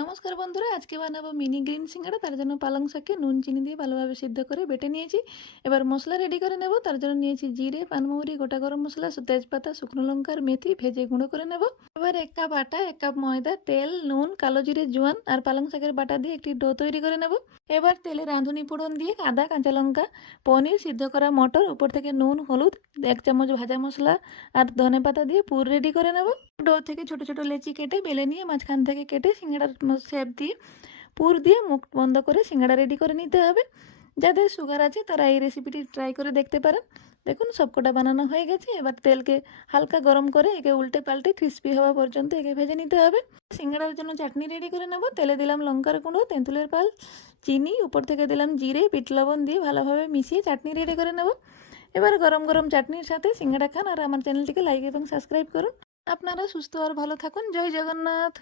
নমস্কার বন্ধুরা, আজকে বানাবো মিনি গ্রিন সিঙ্গাড়া। তার জন্য পালং শাককে নুন চিনি দিয়ে ভালোভাবে সিদ্ধ করে বেটে নিয়েছি। এবার মশলা রেডি করে নেব। তার জন্য নিয়েছি জিরে, পানমৌরি, গোটা গরম মশলা, তেজপাতা, শুকনো লঙ্কার মেথি ভেজে গুঁড়ো করে নেব। এবার 1 কাপ আটা, 1 কাপ ময়দা, তেল, নুন, কালো জিরে, জোয়ান আর পালং শাকের বাটা দিয়ে একটি ডো তৈরি করে নেব। এবার তেলে রাঁধুনি ফোড়ন দিয়ে আদা, কাঁচা লঙ্কা, পনির, সিদ্ধ করা মটর, উপর থেকে নুন, হলুদ, 1 চামচ ভাজা মশলা আর ধনে পাতা দিয়ে পুর রেডি করে নেব। ডো থেকে ছোট ছোট লেচি কেটে বেলে নিয়ে মাঝখান থেকে কেটে সিঙ্গাড়ার শেপ দিয়ে পুর দিয়ে মুখ বন্ধ করে সিঙ্গাড়া রেডি করে নিতে হবে। যাদের সুগার আছে তারা এই রেসিপিটি ট্রাই করে দেখতে পারেন। দেখুন সবকটা বানানো হয়ে গেছে। এবার তেলকে হালকা গরম করে একে উল্টে পাল্টে ক্রিস্পি হওয়া পর্যন্ত একে ভেজে নিতে হবে। সিঙ্গাড়ার জন্য চাটনি রেডি করে নেব। তেলে দিলাম লঙ্কার গুঁড়ো, তেঁতুলের পাল, চিনি, উপর থেকে দিলাম জিরে, বিট লবণ দিয়ে ভালোভাবে মিশিয়ে চাটনি রেডি করে নেব। এবার গরম গরম চাটনির সাথে সিঙ্গাড়া খান। আর আমার চ্যানেলটিকে লাইক এবং সাবস্ক্রাইব করুন। আপনারা সুস্থ আর ভালো থাকুন। জয় জগন্নাথ।